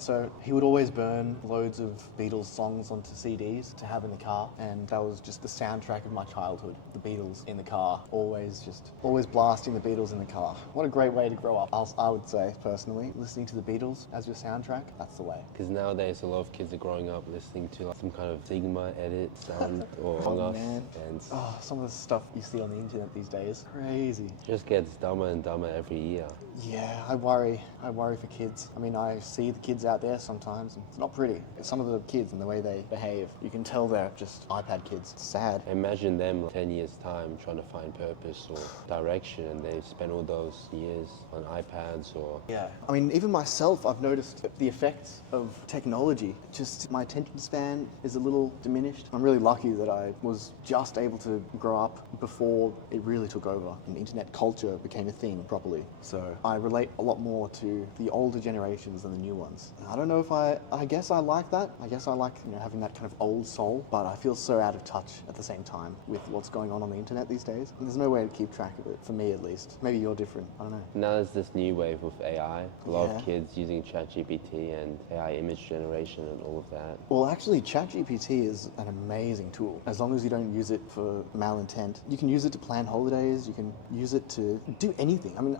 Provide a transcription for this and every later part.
So he would always burn loads of Beatles songs onto CDs to have in the car, and that was just the soundtrack of my childhood. The Beatles in the car, always blasting the Beatles in the car. What a great way to grow up, I would say, personally. Listening to the Beatles as your soundtrack, that's the way. Because nowadays a lot of kids are growing up listening to like some kind of Sigma edit sound or Oh us, man, and some of the stuff you see on the internet these days, crazy. just gets dumber and dumber every year. Yeah, I worry for kids. I mean, I see the kids out there sometimes, and it's not pretty. Some of the kids and the way they behave, you can tell they're just iPad kids. It's sad. Imagine them 10 years time trying to find purpose or direction, and they've spent all those years on iPads or... Yeah. I mean, even myself, I've noticed the effects of technology. Just my attention span is a little diminished. I'm really lucky that I was just able to grow up before it really took over and internet culture became a thing properly. So I relate a lot more to the older generations than the new ones. I don't know if I guess I like that. I guess I like, having that kind of old soul, but I feel so out of touch at the same time with what's going on the internet these days. And there's no way to keep track of it, for me at least. Maybe you're different, I don't know. Now there's this new wave of AI. A lot of kids using ChatGPT and AI image generation and all of that. Well, actually, ChatGPT is an amazing tool. As long as you don't use it for malintent. You can use it to plan holidays. You can use it to do anything. I mean,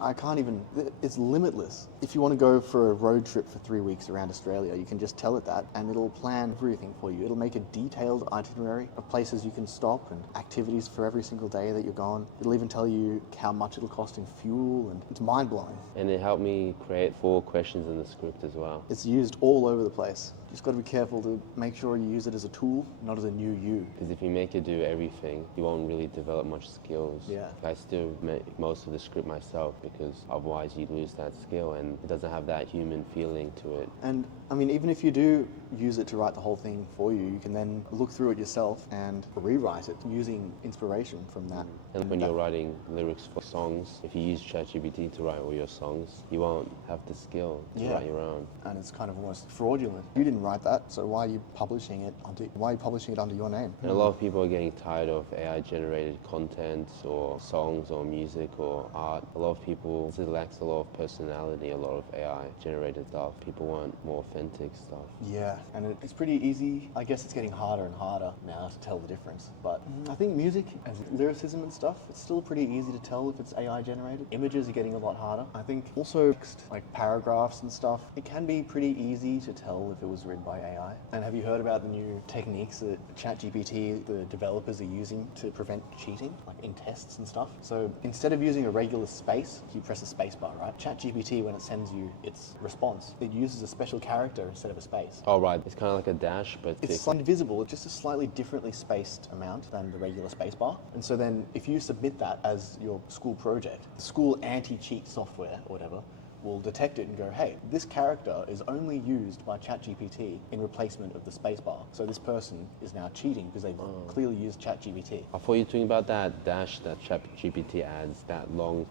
it's limitless. If you want to go for a road trip for 3 weeks around Australia, you can just tell it that and it'll plan everything for you. It'll make a detailed itinerary of places you can stop and activities for every single day that you're gone. It'll even tell you how much it'll cost in fuel, and it's mind-blowing. And it helped me create 4 questions in the script as well. It's used all over the place. You just got to be careful to make sure you use it as a tool, not as a new you. Because if you make it do everything, you won't really develop much skills. Yeah. I still make most of the script myself because otherwise you lose that skill and it doesn't have that human feeling to it. And I mean, even if you do use it to write the whole thing for you, you can then look through it yourself and rewrite it using inspiration from that. And when you're writing lyrics for songs, if you use ChatGPT to write all your songs, you won't have the skill to write your own. And it's kind of almost fraudulent. You didn't write that, so why are you publishing it under your name? And a lot of people are getting tired of AI-generated content or songs or music or art. A lot of people, it lacks a lot of personality, a lot of AI-generated stuff. People want more authentic stuff. Yeah, and it's pretty easy. I guess it's getting harder and harder now to tell the difference. But I think music and lyricism and stuff, it's still pretty easy to tell if it's AI generated. Images are getting a lot harder. I think also like paragraphs and stuff, it can be pretty easy to tell if it was written by AI. And have you heard about the new techniques that ChatGPT, the developers are using to prevent cheating, like in tests and stuff? So instead of using a regular space, you press a space bar, right? ChatGPT, when it sends you its response, it uses a special character instead of a space. Oh, right. It's kind of like a dash, but It's invisible. It's just a slightly differently spaced amount than the regular space bar. And so then if you submit that as your school project, the school anti-cheat software or whatever will detect it and go, hey, this character is only used by ChatGPT in replacement of the spacebar. So this person is now cheating because they've clearly used ChatGPT. I thought you were talking about that dash that ChatGPT adds, that long.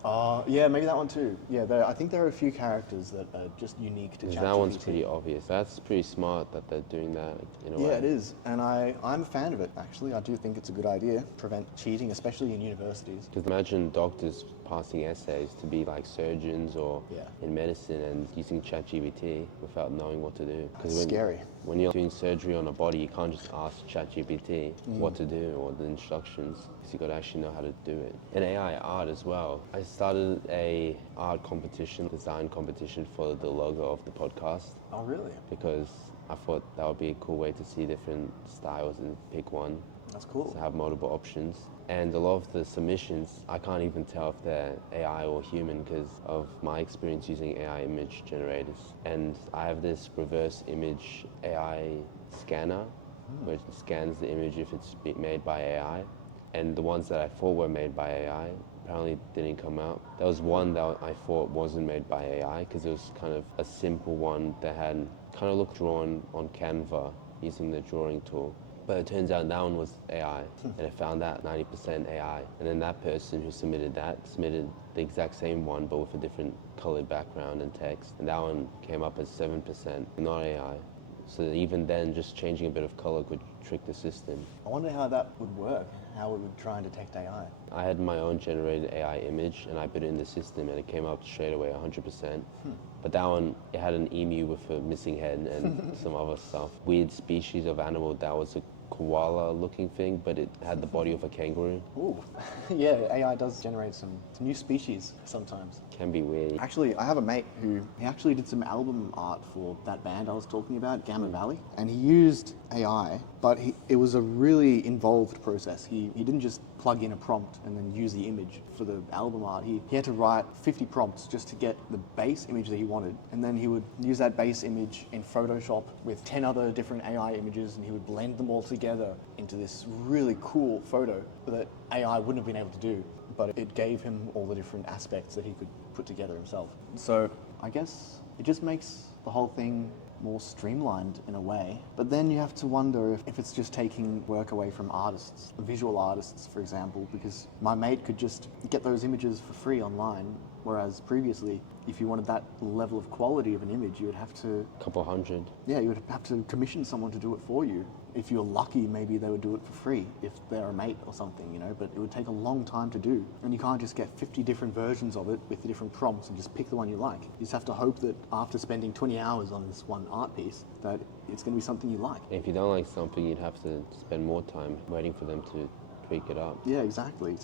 Yeah, maybe that one too. Yeah, I think there are a few characters that are just unique to ChatGPT. That one's pretty obvious. That's pretty smart that they're doing that in a way. Yeah, it is. And I'm a fan of it, actually. I do think it's a good idea. Prevent cheating, especially in universities. Because imagine doctors passing essays to be like surgeons or in medicine and using ChatGPT without knowing what to do. It's scary. When you're doing surgery on a body, you can't just ask ChatGPT what to do or the instructions, because you got to actually know how to do it. And AI art as well. I started a art competition, design competition for the logo of the podcast. Oh, really? Because I thought that would be a cool way to see different styles and pick one. That's cool. To have multiple options. And a lot of the submissions, I can't even tell if they're AI or human because of my experience using AI image generators. And I have this reverse image AI scanner, which scans the image if it's made by AI. And the ones that I thought were made by AI apparently didn't come out. There was one that I thought wasn't made by AI because it was kind of a simple one that had kind of looked drawn on Canva using the drawing tool. But it turns out that one was AI, and it found that 90% AI. And then that person who submitted the exact same one, but with a different colored background and text. And that one came up as 7% not AI. So even then, just changing a bit of color could trick the system. I wonder how that would work, how it would try and detect AI. I had my own generated AI image and I put it in the system and it came up straight away 100%. But that one, it had an emu with a missing head and some other stuff. Weird species of animal that was a koala looking thing, but it had the body of a kangaroo. Ooh, yeah, AI does generate some new species sometimes. Can be weird. Actually, I have a mate who he actually did some album art for that band I was talking about, Gamma Valley, and he used AI, but it was a really involved process. He didn't just plug in a prompt and then use the image for the album art. He had to write 50 prompts just to get the base image that he wanted, and then he would use that base image in Photoshop with 10 other different AI images, and he would blend them all together into this really cool photo that AI wouldn't have been able to do, but it gave him all the different aspects that he could put together himself. So I guess it just makes the whole thing more streamlined in a way. But then you have to wonder if it's just taking work away from artists, visual artists, for example, because my mate could just get those images for free online, whereas previously, if you wanted that level of quality of an image, you would have to... Couple hundred. Yeah, you would have to commission someone to do it for you. If you're lucky, maybe they would do it for free if they're a mate or something, you know, but it would take a long time to do. And you can't just get 50 different versions of it with the different prompts and just pick the one you like. You just have to hope that after spending 20 hours on this one art piece, that it's going to be something you like. If you don't like something, you'd have to spend more time waiting for them to tweak it up. Yeah, exactly.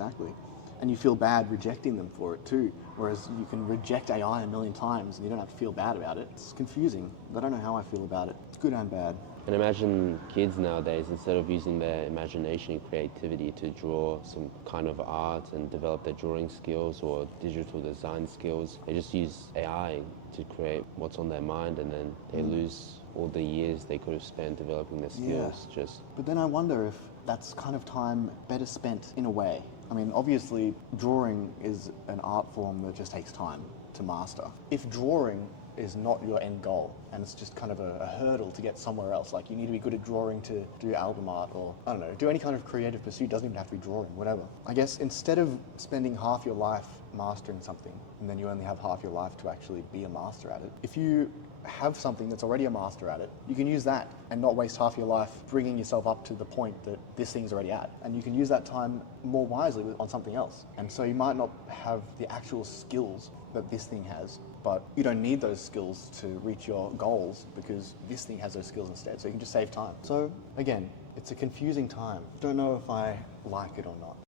And you feel bad rejecting them for it too, whereas you can reject AI a million times and you don't have to feel bad about it. It's confusing. I don't know how I feel about it. It's good and bad. And imagine kids nowadays, instead of using their imagination and creativity to draw some kind of art and develop their drawing skills or digital design skills, they just use AI to create what's on their mind, and then they lose all the years they could have spent developing their skills. But then I wonder if that's kind of time better spent in a way. I mean, obviously, drawing is an art form that just takes time to master. If drawing is not your end goal and it's just kind of a hurdle to get somewhere else, like you need to be good at drawing to do album art, or I don't know, do any kind of creative pursuit, doesn't even have to be drawing, whatever. I guess instead of spending half your life mastering something and then you only have half your life to actually be a master at it, if you have something that's already a master at it, you can use that and not waste half your life bringing yourself up to the point that this thing's already at. And you can use that time more wisely on something else. And so you might not have the actual skills that this thing has, but you don't need those skills to reach your goals because this thing has those skills instead. So you can just save time. So again, it's a confusing time. Don't know if I like it or not.